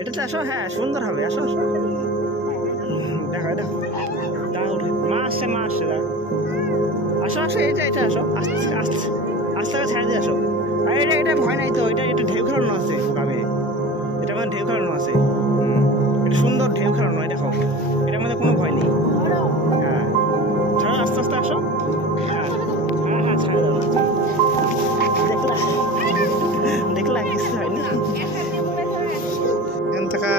এটাতে আসো, হ্যাঁ সুন্দর হবে, আসো আসো। দেখো দেখো, দাঁড়া উঠে মা আসছে, মা আসছে, দাঁড়া। আসো আসো, এটা আসো, আস্তে আস্তে আস্তে করে ছেড়ে দিয়ে আসো। আর এটা ভয় নাই তো, এটা ঢেউ খেলানো আছে গ্রামে, এটা মানে ঢেউ খেলানো আছে। এটা সুন্দর ঢেউ খেলানো, দেখো এটার মধ্যে কোনো ভয় নেই। হ্যাঁ ছাড়ো, আস্তে আস্তে আসো। হ্যাঁ হ্যাঁ হ্যাঁ, ছাড়ো দাও। দেখলা দেখলা কিছু হয়নি। এখান থেকে